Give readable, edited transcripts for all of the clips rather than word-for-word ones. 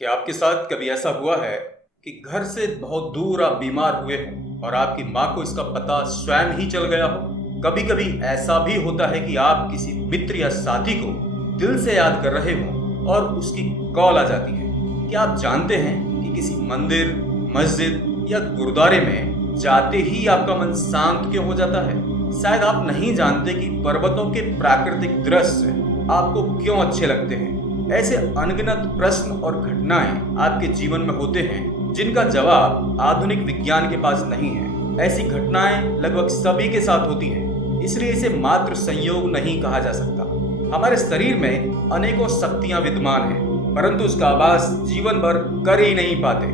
क्या आपके साथ कभी ऐसा हुआ है कि घर से बहुत दूर आप बीमार हुए हो और आपकी माँ को इसका पता स्वयं ही चल गया हो? कभी कभी ऐसा भी होता है कि आप किसी मित्र या साथी को दिल से याद कर रहे हो और उसकी कॉल आ जाती है। क्या आप जानते हैं कि किसी मंदिर, मस्जिद या गुरुद्वारे में जाते ही आपका मन शांत क्यों हो जाता है? शायद आप नहीं जानते कि पर्वतों के प्राकृतिक दृश्य आपको क्यों अच्छे लगते हैं। ऐसे अनगिनत प्रश्न और घटनाएं आपके जीवन में होते हैं जिनका जवाब आधुनिक विज्ञान के पास नहीं है। ऐसी घटनाएं लगभग सभी के साथ होती हैं, इसलिए इसे मात्र संयोग नहीं कहा जा सकता। हमारे शरीर में अनेकों शक्तियां विद्यमान हैं, परंतु उसका आभास जीवन भर कर ही नहीं पाते।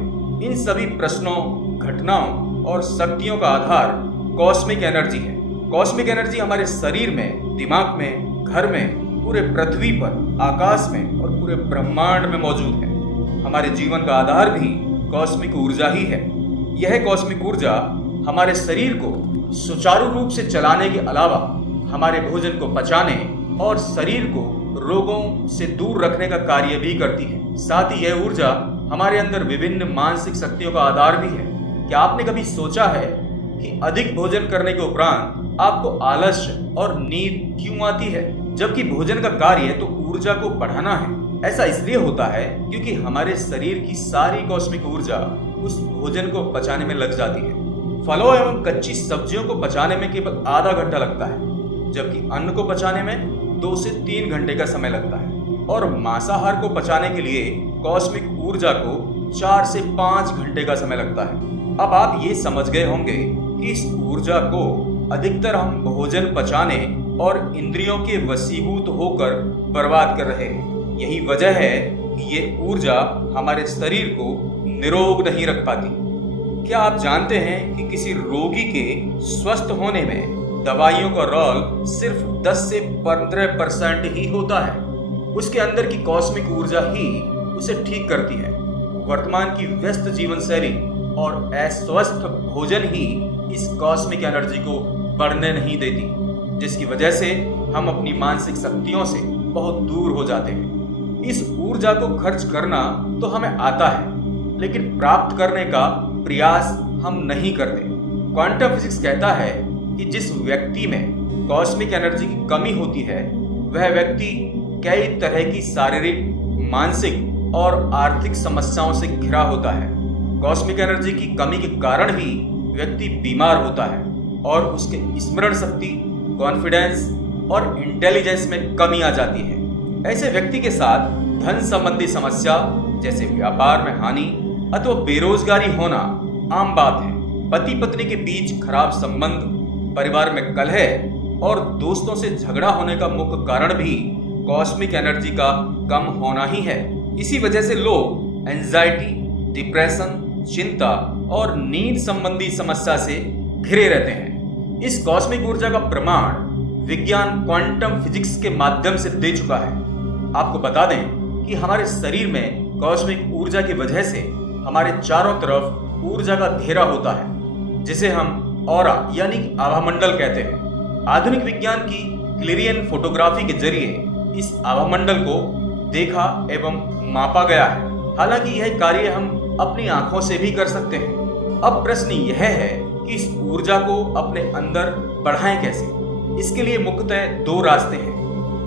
इन सभी प्रश्नों, घटनाओं और शक्तियों का आधार कॉस्मिक एनर्जी है। कॉस्मिक एनर्जी हमारे शरीर में, दिमाग में, घर में, पूरे पृथ्वी पर, आकाश में और पूरे ब्रह्मांड में मौजूद है। हमारे जीवन का आधार भी कॉस्मिक ऊर्जा ही है। यह कॉस्मिक ऊर्जा हमारे शरीर को सुचारू रूप से चलाने के अलावा हमारे भोजन को पचाने और शरीर को रोगों से दूर रखने का कार्य भी करती है। साथ ही यह ऊर्जा हमारे अंदर विभिन्न मानसिक शक्तियों का आधार भी है। क्या आपने कभी सोचा है कि अधिक भोजन करने के उपरांत आपको आलस्य और नींद क्यों आती है, जबकि भोजन का कार्य तो ऊर्जा को बढ़ाना है? ऐसा इसलिए होता है क्योंकि हमारे शरीर की सारी कॉस्मिक ऊर्जा उस भोजन को पचाने में लग जाती है। फलों एवं कच्ची सब्जियों को पचाने में केवल आधा घंटा लगता है, जबकि अन्न को पचाने में 2 से 3 घंटे का समय लगता है। और मांसाहार को पचाने के लिए कॉस्मिक ऊर्जा को 4 से 5 घंटे का समय लगता है। अब आप ये समझ गए होंगे कि इस ऊर्जा को अधिकतर हम भोजन पचाने और इंद्रियों के वशीभूत होकर बर्बाद कर रहे हैं। यही वजह है कि ये ऊर्जा हमारे शरीर को निरोग नहीं रख पाती। क्या आप जानते हैं कि किसी रोगी के स्वस्थ होने में दवाइयों का रोल सिर्फ 10 से 15% ही होता है? उसके अंदर की कॉस्मिक ऊर्जा ही उसे ठीक करती है। वर्तमान की व्यस्त जीवन शैली और अस्वस्थ भोजन ही इस कॉस्मिक एनर्जी को बढ़ने नहीं देती, जिसकी वजह से हम अपनी मानसिक शक्तियों से बहुत दूर हो जाते हैं। इस ऊर्जा को खर्च करना तो हमें आता है, लेकिन प्राप्त करने का प्रयास हम नहीं करते। क्वांटम फिजिक्स कहता है कि जिस व्यक्ति में कॉस्मिक एनर्जी की कमी होती है, वह व्यक्ति कई तरह की शारीरिक, मानसिक और आर्थिक समस्याओं से घिरा होता है। कॉस्मिक एनर्जी की कमी के कारण ही व्यक्ति बीमार होता है और उसके स्मरण शक्ति, कॉन्फिडेंस और इंटेलिजेंस में कमी आ जाती है। ऐसे व्यक्ति के साथ धन संबंधी समस्या जैसे व्यापार में हानि अथवा बेरोजगारी होना आम बात है। पति पत्नी के बीच खराब संबंध, परिवार में कलह और दोस्तों से झगड़ा होने का मुख्य कारण भी कॉस्मिक एनर्जी का कम होना ही है। इसी वजह से लोग एंजाइटी, डिप्रेशन, चिंता और नींद संबंधी समस्या से घिरे रहते हैं। इस कॉस्मिक ऊर्जा का प्रमाण विज्ञान क्वांटम फिजिक्स के माध्यम से दे चुका है। आपको बता दें कि हमारे शरीर में कॉस्मिक ऊर्जा की वजह से हमारे चारों तरफ ऊर्जा का घेरा होता है, जिसे हम ऑरा यानी आभामंडल कहते हैं। आधुनिक विज्ञान की क्लिरियन फोटोग्राफी के जरिए इस आभामंडल को देखा एवं मापा गया है। हालांकि यह कार्य हम अपनी आंखों से भी कर सकते हैं। अब प्रश्न यह है कि इस ऊर्जा को अपने अंदर बढ़ाएं कैसे? इसके लिए मुख्यतः 2 रास्ते हैं।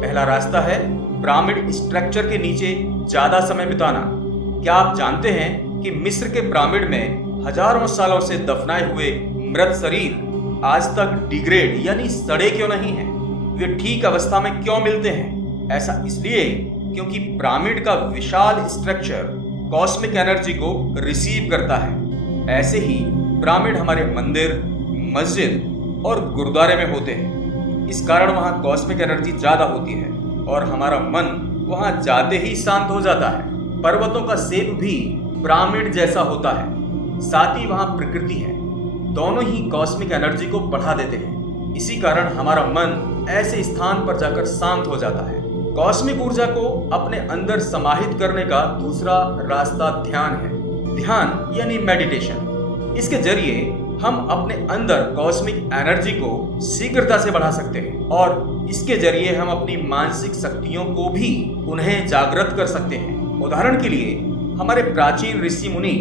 पहला रास्ता है पिरामिड स्ट्रक्चर के नीचे ज्यादा समय बिताना। क्या आप जानते हैं कि मिस्र के पिरामिड में हजारों सालों से दफनाए हुए मृत शरीर आज तक डिग्रेड यानी सड़े क्यों नहीं हैं? वे ठीक अवस्था में क्यों मिलते हैं? ऐसा इसलिए क्योंकि पिरामिड का विशाल स्ट्रक्चर कॉस्मिक एनर्जी को रिसीव करता है। ऐसे ही पिरामिड हमारे मंदिर, मस्जिद और गुरुद्वारे में होते हैं। इस कारण वहाँ कॉस्मिक एनर्जी ज्यादा होती है और हमारा मन वहाँ जाते ही शांत हो जाता है। पर्वतों का शेप भी पिरामिड जैसा होता है। साथ ही वहाँ प्रकृति है। दोनों ही कॉस्मिक एनर्जी को बढ़ा देते हैं। इसी कारण हमारा मन ऐसे स्थान पर जाकर शांत हो जाता है। कॉस्मिक ऊर्जा को अपने अंदर समाहित करने का दूसरा रास्ता ध्यान है। ध्यान यानी मेडिटेशन। इसके जरिए हम अपने अंदर कॉस्मिक एनर्जी को शीघ्रता से बढ़ा सकते हैं और इसके जरिए हम अपनी मानसिक शक्तियों को भी उन्हें जागृत कर सकते हैं। उदाहरण के लिए हमारे प्राचीन ऋषि मुनि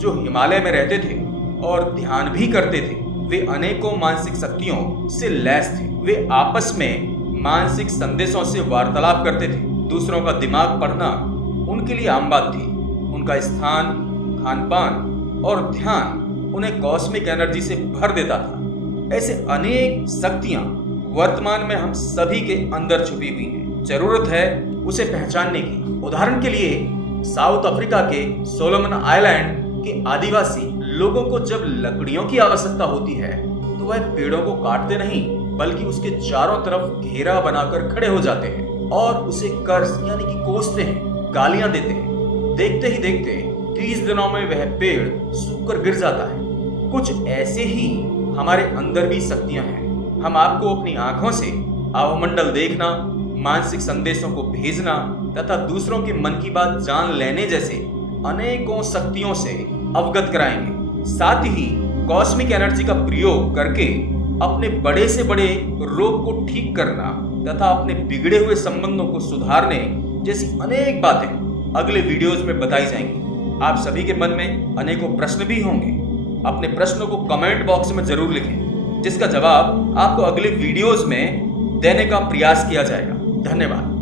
जो हिमालय में रहते थे और ध्यान भी करते थे, वे अनेकों मानसिक शक्तियों से लैस थे। वे आपस में मानसिक संदेशों से वार्तालाप करते थे। दूसरों का दिमाग पढ़ना उनके लिए आम बात थी। उनका स्थान, खान पान और ध्यान उन्हें कॉस्मिक एनर्जी से भर देता था। ऐसे अनेक शक्तियां वर्तमान में हम सभी के अंदर छुपी हुई हैं। जरूरत है उसे पहचानने की। उदाहरण के लिए साउथ अफ्रीका के सोलोमन आइलैंड के आदिवासी लोगों को जब लकड़ियों की आवश्यकता होती है तो वह पेड़ों को काटते नहीं बल्कि उसके चारों तरफ घेरा बनाकर खड़े हो जाते हैं और उसे कर्ज यानी कि कोसते हैं, गालियां देते हैं। देखते ही देखते 30 दिनों में वह पेड़ सूखकर गिर जाता है। कुछ ऐसे ही हमारे अंदर भी शक्तियां हैं। हम आपको अपनी आंखों से अवमंडल देखना, मानसिक संदेशों को भेजना तथा दूसरों के मन की बात जान लेने जैसे अनेकों शक्तियों से अवगत कराएंगे। साथ ही कॉस्मिक एनर्जी का प्रयोग करके अपने बड़े से बड़े रोग को ठीक करना तथा अपने बिगड़े हुए संबंधों को सुधारने जैसी अनेक बातें अगले वीडियोज में बताई जाएंगी। आप सभी के मन में अनेकों प्रश्न भी होंगे। अपने प्रश्नों को कमेंट बॉक्स में जरूर लिखें, जिसका जवाब आपको अगले वीडियोज में देने का प्रयास किया जाएगा। धन्यवाद।